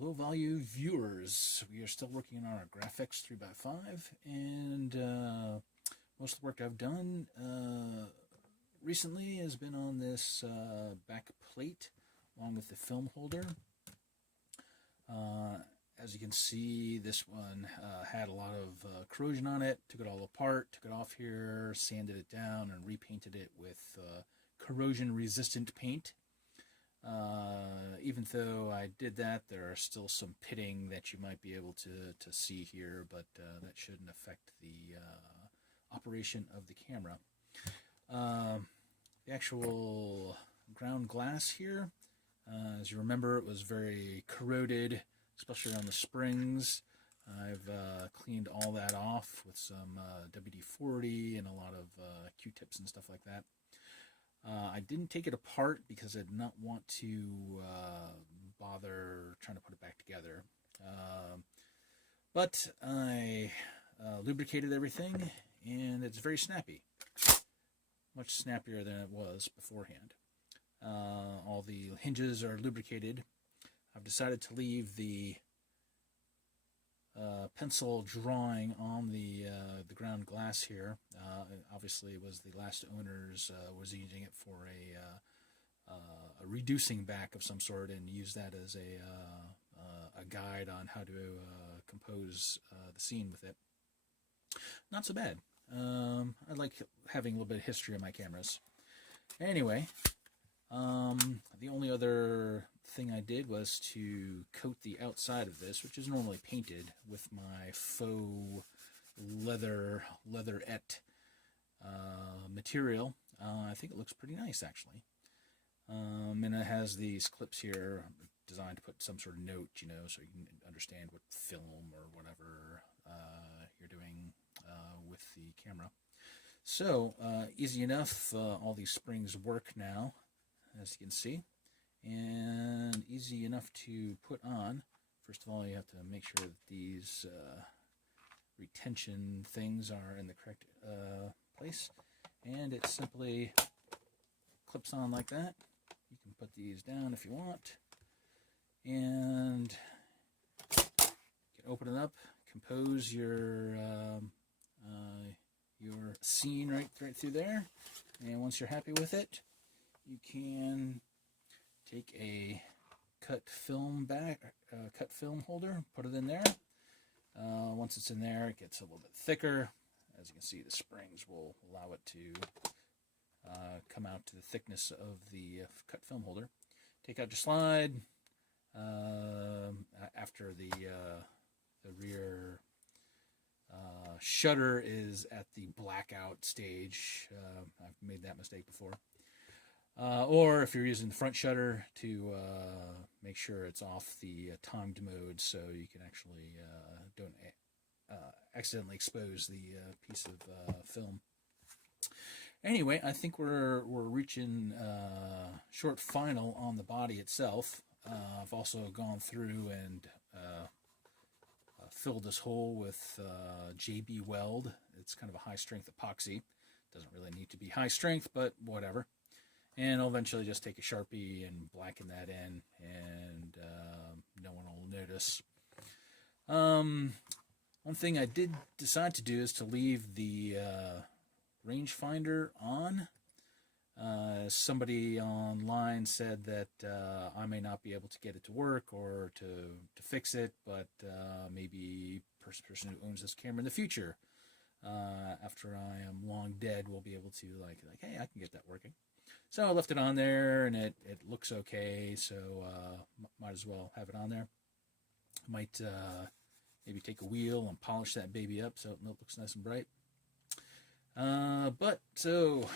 Hello, value viewers. We are still working on our Graflex 3x5, and most of the work I've done recently has been on this back plate along with the film holder. As you can see, this one had a lot of corrosion on it. Took it all apart, took it off here, sanded it down, and repainted it with corrosion-resistant paint. Even though I did that, there are still some pitting that you might be able to see here, but that shouldn't affect the operation of the camera. The actual ground glass here, as you remember, it was very corroded, especially on the springs. I've cleaned all that off with some WD-40 and a lot of Q-tips and stuff like that. I didn't take it apart because I did not want to bother trying to put it back together. But I lubricated everything, and it's very snappy. Much snappier than it was beforehand. All the hinges are lubricated. I've decided to leave the pencil drawing on the ground glass here. Obviously, it was the last owner's was using it for a reducing back of some sort, and use that as a guide on how to compose the scene with it. Not so bad. I like having a little bit of history on my cameras. Anyway, the only other thing I did was to coat the outside of this, which is normally painted, with my faux leatherette material. I think it looks pretty nice, actually. And it has these clips here designed to put some sort of note, you know, so you can understand what film or whatever you're doing with the camera. So, easy enough. All these springs work now, as you can see, and easy enough to put on. First of all, you have to make sure that these retention things are in the correct place, and it simply clips on like that. You can put these down if you want, and you can open it up, compose your scene right through there, and once you're happy with it, you can take a cut film holder, put it in there. Once it's in there, it gets a little bit thicker. As you can see, the springs will allow it to come out to the thickness of the cut film holder. Take out your slide. After the rear shutter is at the blackout stage. I've made that mistake before. Or if you're using the front shutter, to make sure it's off the timed mode, so you can actually don't accidentally expose the piece of film. Anyway, I think we're reaching short final on the body itself. I've also gone through and filled this hole with JB Weld. It's kind of a high strength epoxy. Doesn't really need to be high strength, but whatever. And I'll eventually just take a Sharpie and blacken that in, and no one will notice. One thing I did decide to do is to leave the rangefinder on. Somebody online said that I may not be able to get it to work or to fix it, but maybe person who owns this camera in the future, after I am long dead, will be able to like, hey, I can get that working. So I left it on there, and it looks okay, so might as well have it on there. Might maybe take a wheel and polish that baby up so it looks nice and bright. But so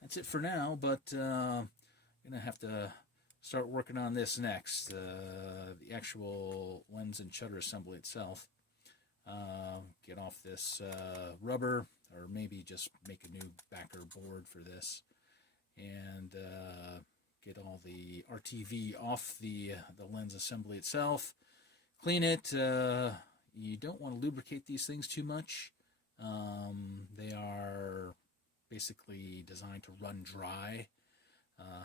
that's it for now, but I'm going to have to start working on this next, the actual lens and shutter assembly itself. Get off this rubber, or maybe just make a new backer board for this, and get all the RTV off the lens assembly itself. Clean it. You don't want to lubricate these things too much. They are basically designed to run dry.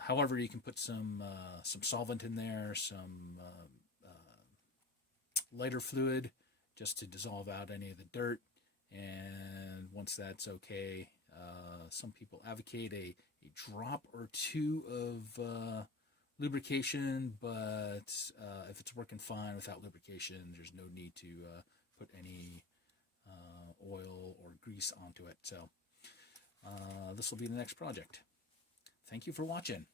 However, you can put some solvent in there, some lighter fluid just to dissolve out any of the dirt. And once that's okay, some people advocate a drop or two of lubrication, but if it's working fine without lubrication, there's no need to put any oil or grease onto it. So this will be the next project. Thank you for watching.